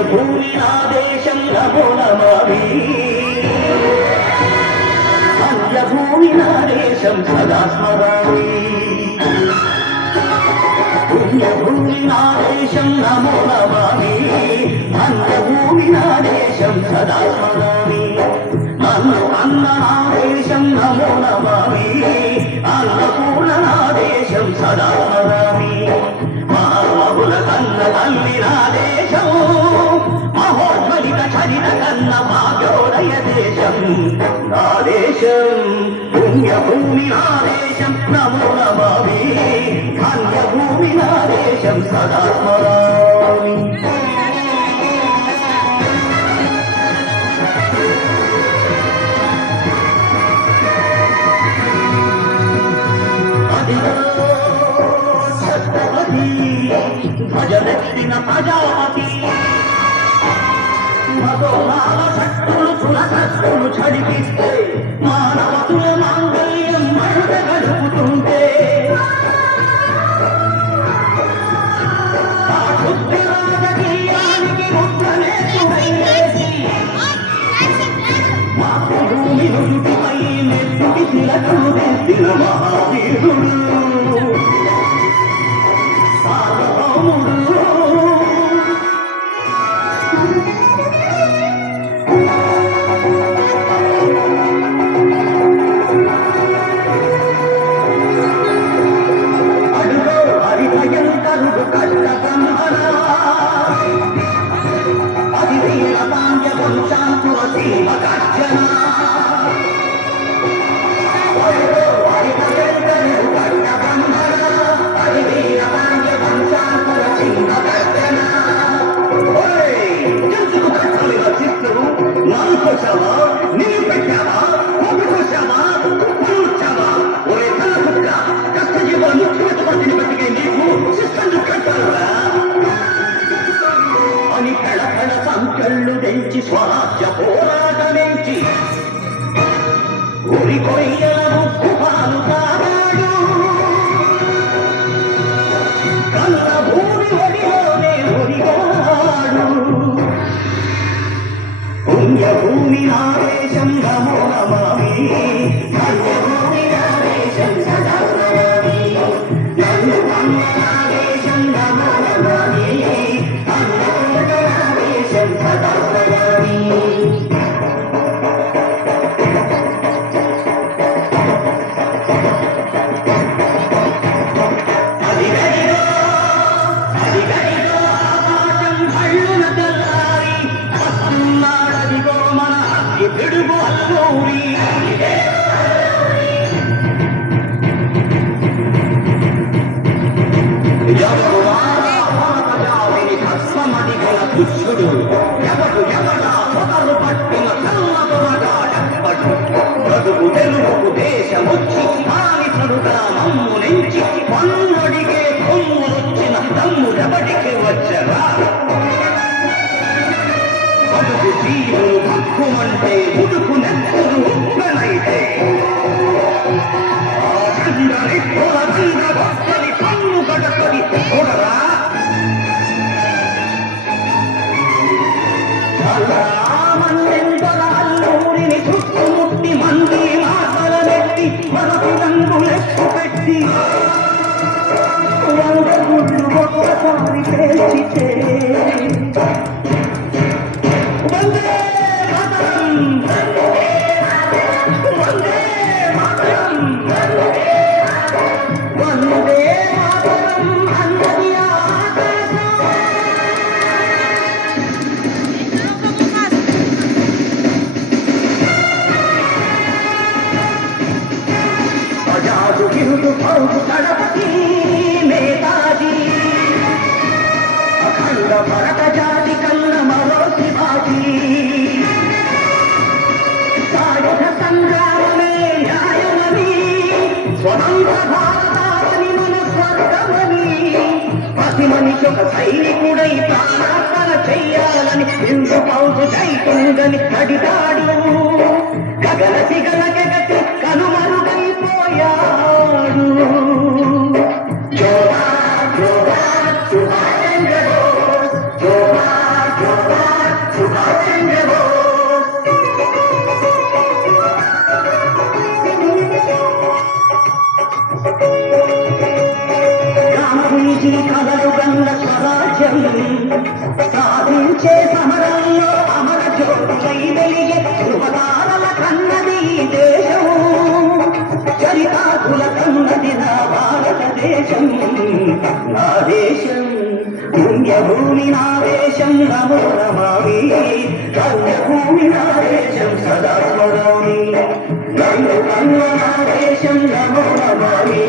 పుణ్యభూమి నా దేశం నమో నమామి అన్యభూమి నా దేశం సదా స్మరామి పుణ్యభూమి నా దేశం నమో నమామి అన్యభూమి నా దేశం సదా స్మరామి నన్ను అన్న నా దేశం నమో నమామి అన్నపూర్ణ నా దేశం సదా స్మరామి మహామహుల కన్న తల్లి నా దేశం మహోద్వలిత చరిత కన్న భాగ్యోదయ దేశం నా దేశం పుణ్యభూమి నా దేశం నమో నమామి అన్యభూమి నా దేశం సదా స్మరామి భజనెత్తిన ప్రజాపతి మధోమాల శక్తులు సురశక్తులు చడిపిస్తే మానవతుల మాంగళ్యం మరుగ గడుపుతుంటే ఆ శుద్ధి రాజకీయానికి ముద్రనేసి మాతృభూమి నుడిపై నెత్తుకి తిలకలు తెచ్చిన మహావీరుడు స్వరాజ్య పోరాటమించి ఉరి కొయ్యల ముక్కు పాలు తాగాడు కన్న భూమి ఒడిలోనే ఒరిగాడు పుణ్యభూమి నా దేశం నమో నమామి అన్యభూమి నా దేశం సదా నమామి నన్ను అన్న నా దేశం నమో నమామి అన్యభూమి నా దేశం సదా తెలుగు దేశమొచ్చి మానిసడుగా మమ్ము నుంచి మన్నుడిగే కొమ్ములొచ్చిన తమ్ముడెవడికి వచ్చరా బతుకు జీవులు హక్కుమంటే ఉడుకు నెత్తులు ఉప్పనైతే ఆ చంద్రని పొలచంద్ర భక్తని కన్ను గడపడి చూడరా మన్నెంతరాల్లూరిని చుట్టుముట్టి మంది మాటలనెత్తి మనకి రంగులెక్కు పెట్టి గుళ్ళు ఒక్కసారి పేల్చితే వందే మాతరం వందే మాతరం వందే మాతరం అన్నది గిరుడు పౌరు దళపతి నేతాజీ అఖండ భరత జాతి కన్న మరో శివాజీ సాయుధ సంగ్రామమే న్యాయమని స్వతంత్ర భారతావని మన స్వర్గమని ప్రతి మనిషి ఒక సైనికుడై ప్రాణార్పణ చెయ్యాలని హిందూ పౌరు జైతుందని అడిగాడు గగన సిగల గగతి కనుమరుగైపోయాడు జోహార్ జోహార్ సుభాష్ చంద్ర బోస్ జోహార్ జోహార్ గాంధీజీ కలలు గల్ల స్వరాజ్యం సాధించే సమరంలో అమర జ్యోతిపై వెలిగే ధృవతారల కన్నది ఈ దేశం చరితాకుల కన్నది నా భారతదేశం నా దేశం పుణ్యభూమి నా దేశం నమో నమామి కర్ణభూమి నా దేశం సదా స్మరామి నన్ను కన్న నా దేశం నమో నమామి